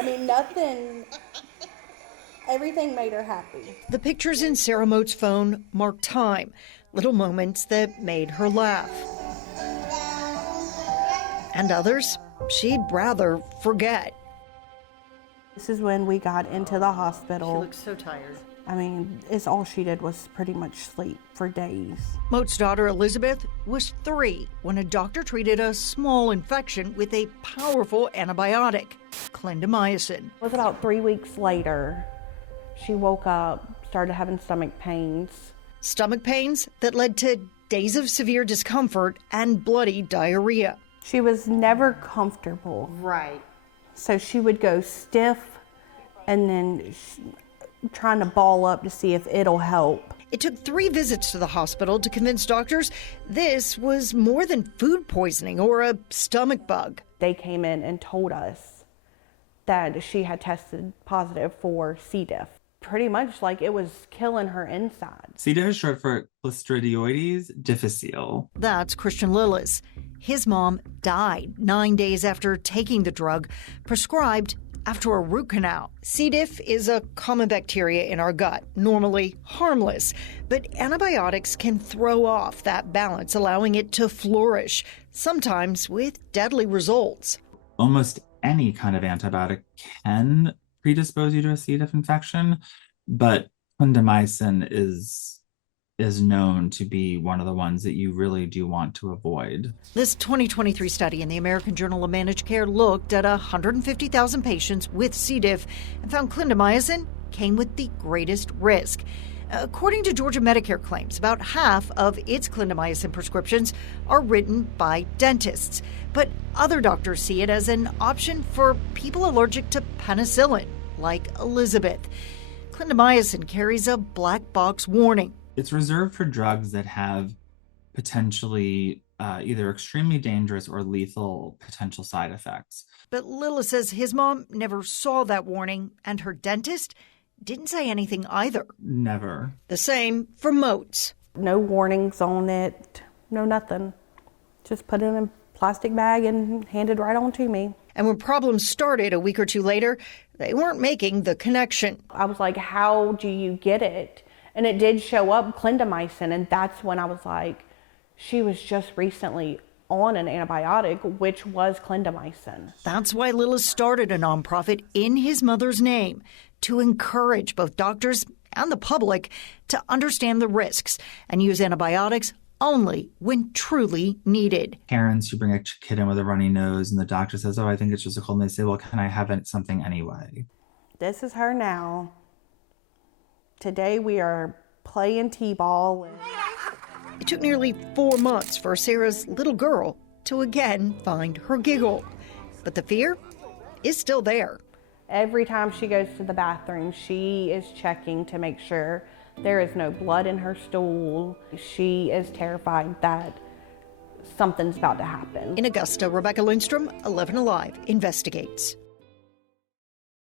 I mean, nothing, everything made her happy. The pictures in Sarah Moat's phone mark time, little moments that made her laugh. And others she'd rather forget. This is when we got into the hospital. She looks so tired. I mean, it's all she did was pretty much sleep for days. Moat's daughter, Elizabeth, was 3 when a doctor treated a small infection with a powerful antibiotic, Clindamycin. It was about 3 weeks later, she woke up, started having stomach pains. Stomach pains that led to days of severe discomfort and bloody diarrhea. She was never comfortable. Right. So she would go stiff and then trying to ball up to see if it'll help. It took 3 visits to the hospital to convince doctors this was more than food poisoning or a stomach bug. They came in and told us that she had tested positive for C. diff. Pretty much like it was killing her insides. C. diff is short for Clostridioides difficile. That's Christian Lillis. His mom died 9 days after taking the drug prescribed after a root canal. C. diff is a common bacteria in our gut, normally harmless, but antibiotics can throw off that balance, allowing it to flourish, sometimes with deadly results. Almost any kind of antibiotic can predispose you to a C. diff infection, but clindamycin is known to be one of the ones that you really do want to avoid. This 2023 study in the American Journal of Managed Care looked at 150,000 patients with C. diff and found clindamycin came with the greatest risk. According to Georgia Medicare claims, about half of its clindamycin prescriptions are written by dentists, but other doctors see it as an option for people allergic to penicillin, like Elizabeth. Clindamycin carries a black box warning. It's reserved for drugs that have potentially either extremely dangerous or lethal potential side effects. But Lila says his mom never saw that warning, and her dentist didn't say anything either. Never. The same for Moats. No warnings on it, no nothing. Just put it in a plastic bag and handed right on to me. And when problems started a week or 2 later, they weren't making the connection. I was like, how do you get it? And it did show up, clindamycin, and that's when I was like, she was just recently on an antibiotic, which was clindamycin. That's why Lila started a nonprofit in his mother's name to encourage both doctors and the public to understand the risks and use antibiotics only when truly needed. Parents who bring a kid in with a runny nose and the doctor says, oh, I think it's just a cold, and they say, well, can I have something anyway? This is her now. Today we are playing t-ball. It took nearly 4 months for Sarah's little girl to again find her giggle. But the fear is still there. Every time she goes to the bathroom, she is checking to make sure there is no blood in her stool. She is terrified that something's about to happen. In Augusta, Rebecca Lindstrom, 11 Alive, investigates.